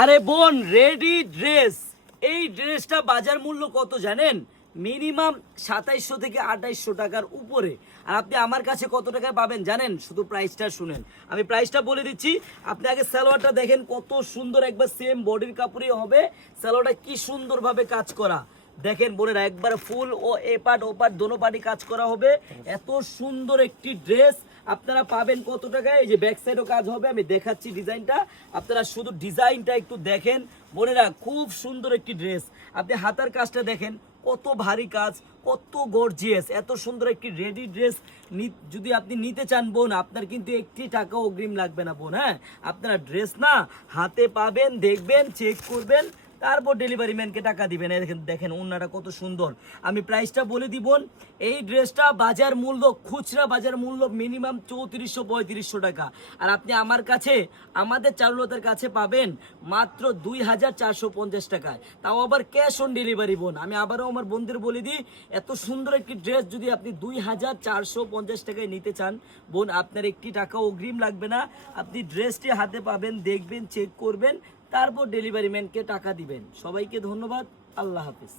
আরে বোন, ready dress. এই ড্রেসটা বাজার মূল্য কত জানেন? মিনিমাম 2700 থেকে 2800 টাকার উপরে। আর আপনি আমার কাছে কত টাকায় পাবেন জানেন? শুধু প্রাইসটা শুনেন, আমি প্রাইসটা বলে দিচ্ছি। আপনি আগে সালোয়ারটা দেখেন, কত সুন্দর, একবার সেম বডির কাপড়ই হবে। সালোয়ারটা কি সুন্দরভাবে কাজ করা দেখেন বোনেরা, একবার ফুল ও এ পার্ট ও পার্ট দোনো পার্টি কাজ করা হবে। এত সুন্দর একটি ড্রেস আপনারা পাবেন কত টাকায়? এই যে ব্যাক সাইডও কাজ হবে, আমি দেখাচ্ছি ডিজাইনটা। আপনারা শুধু ডিজাইনটা একটু দেখেন বোনেরা, খুব সুন্দর একটি ড্রেস। আপনি হাতার কাজটা দেখেন, কত ভারী কাজ, কত গর্জিয়াস। এত সুন্দর একটি রেডি ড্রেস যদি আপনি নিতে চান বোন, আপনার কিন্তু একটি টাকা অগ্রিম লাগবে না বোন। হ্যাঁ, আপনারা ড্রেস না হাতে পাবেন, দেখবেন, চেক করবেন, তারপর ডেলিভারি ম্যানকে টাকা দিবেন। দেখেন দেখেন ওন্নাটা কত সুন্দর। আমি প্রাইসটা বলে দিব। এই ড্রেসটা বাজার মূল্য, খুচরা বাজার মূল্য মিনিমাম 3400-3500 টাকা। আর আপনি আমার কাছে, আমাদের চারুলতার কাছে পাবেন মাত্র 2450 টাকায়, তাও আবার ক্যাশ অন ডেলিভারি বোন। আমি আবারও আমার বন্ধুদের বলে দিই, এত সুন্দর একটি ড্রেস যদি আপনি 2450 টাকায় নিতে চান বোন, আপনার একটি টাকা অগ্রিম লাগবে না। আপনি ড্রেসটি হাতে পাবেন, দেখবেন, চেক করবেন, তারপর ডেলিভারি ম্যানকে টাকা দিবেন। সবাইকে ধন্যবাদ। আল্লাহ হাফিজ।